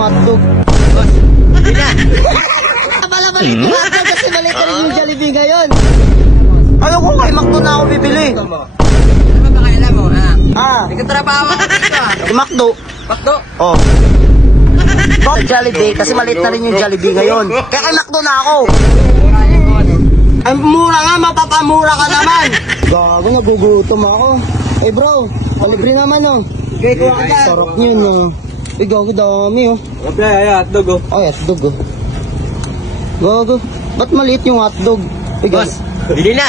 yung hotdog. Boss, hindi na. Pala maliit yung hotdog kasi maliit na rin yung Jollibee ngayon. Ayoko kay McDo na ako bibili. Ano ba pakailan mo, ha? Nagkatrabaho ako dito, ha? Kay McDo. McDo? Oh. Bakit Jollibee? Kasi maliit na rin yung Jollibee ngayon. Kaya kay McDo na ako. Mura yan, boss. Ay, mura nga, mapapamura ka naman. Gago, nagugutom ako. Eh bro, palibre naman oh. Okay, kuha ka dyan. Sarap yun oh. Eh gago, dami oh. Ay, hotdog, oh. Ay, hotdog oh. Gago, ba't maliit yung hotdog? Eh, Boss, bili na.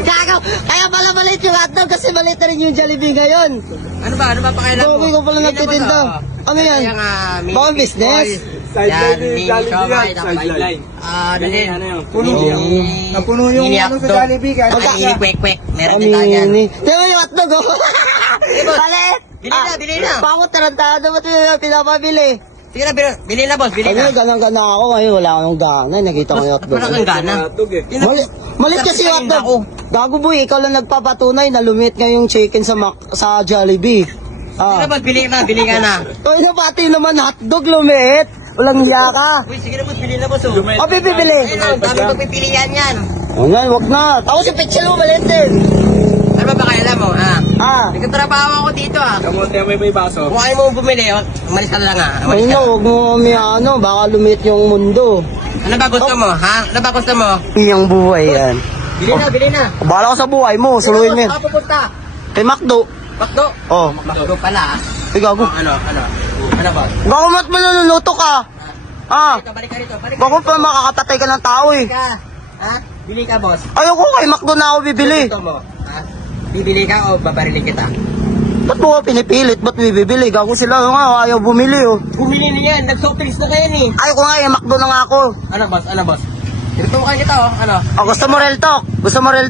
Gago, kaya pala maliit yung hotdog kasi maliit na rin yung Jollibee ngayon. Ano ba pakailan mo? Gago, ikaw pala nagtitinda. Ano yan? Baka business? Sideline, sideline. Ano yun? Puno yung ano sa Jollibee. Mini kwek-kwek. Meron din tayo yan. Tingnan mo yung hotdog oh. Palit! Bili na. Bakit tarantado mo ito yung pinapabili? Sige na, bili na, boss. Bili Ano, na. ganang-gana ako ngayon. Wala akong gana. Nakita ko yung hotdog. Wala kang gana. Malit kasi yung hotdog. Gago boy, ikaw lang nagpapatunay na lumit nga yung chicken sa Jollibee. Sige na, boss. Bili ka na. Oy, pati naman hotdog lumit. Walang hiya ka. Uy, sige na, boss. Bili na, boss. O, bibili. Ayun, dami magpipilian yan. O nga, wag na. Tapos yung picture mo, maliit din. Ano ba pakailan mo, ha? Nagkatrabaho ako dito, ha? Kamote may baso. Kung ayaw mo bumili, umalis ka na lang, ha? Ay na, huwag mo kami baka lumit yung mundo. Ano ba gusto mo, ha? Ano ba gusto mo? Iyang buhay yan. Bili na. Bahala ka sa buhay mo, suluhin mo yan. Saan ka pupunta? Kay McDo. McDo? Oh. McDo pala, ha? Ay, gago. Ano ba? Gago, mat mo naluluto ka. Balik ka rito. Gago pa makakapatay ka ng tao eh. Ha? Bili ka, boss. Ayoko kay McDo na ako bibili. Gusto mo, ha? Bibili ka o babarilin kita? Ba't mo ka pinipilit? Ba't bibili? Gago sila nga, ayaw bumili oh. Bumili na yan, nag-softdrinks na kayo eh. Ayoko nga eh, McDo na nga ako. Ano, boss? Tinutukan kita, oh. Ano? Gusto mo real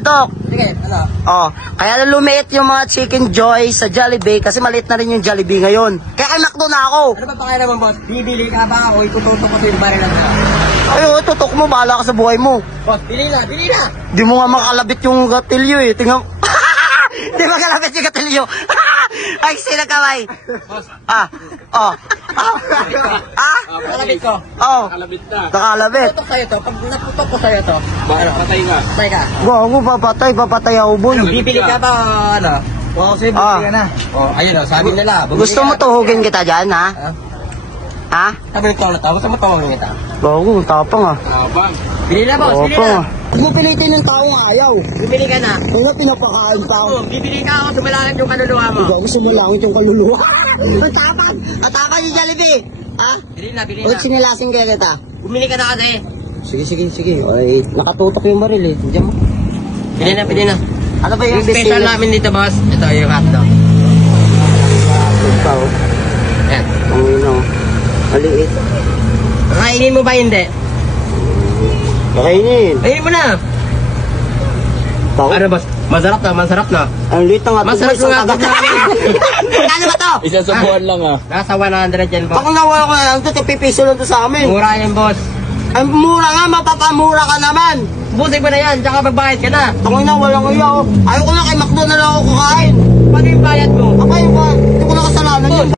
talk? Sige, ano? Kaya lumiit yung mga Chicken Joy sa Jollibee kasi maliit na rin yung Jollibee ngayon. Kaya kay McDo na ako. Ano ba pakailan mo, boss? Bibili ka ba o itututok ko sa yung baril lang na? Ay, tutok mo, bahala ka sa buhay mo. Boss, bili na! Di mo nga makalabit yung gatilyo eh. Tingnan. Di mo makalabit yung gatilyo. Ay, sila kamay. Boss. Nakalabit ko. Nakalabit na. Nakalabit. Tutok sa'yo to. Pag naputok ko sa'yo to. Ano? Patay ka. Patay ka. Gago, papatay ako, boy. Bibili ka ba o ano? Oo, sige, bibili ka na. Ayun o, sabi nila. Gusto mo tuhugin kita dyan, ha? Sabi nito na to. Gusto mo tawagin kita? Gago, tapang ah. Abang. Bili na, boss. Bili na. Huwag mo pilitin yung taong ayaw. Bibili ka na. Kaya nga pinapakain pa ako. Bibili ka ako. Sumalangit yung kaluluwa mo. Gago, sumalangit yung kaluluwa. Ang tapang! Ang tapang yung Jollibee! Bili na. Huwag sinilasing kaya kita. Bumili ka na kasi. Sige. Ay, nakatutok yung baril eh. Diyan mo. Bili na. Ano ba Yung special namin dito, boss. Ito yung hotdog. Ikaw. Yan. Ang ino. Maliit. Kainin mo ba hindi? Kakainin. Kainin mo na. Tao? Ano, boss? Masarap na. Ang liit ng Masarap yung hotdog namin. Ano ba to? Isa sa buwan lang Nasa 100 yan, boss. Pag nawala ko na lang ito, pipiso lang to sa amin. Mura yan, boss. Ang mura nga, mapapamura ka naman. Busing mo na yan, tsaka magbayad ka na. Tangin na, walang iya oh. Ayaw ko na kay McDo na lang ako kakain. Paano yung bayad mo? Ako yung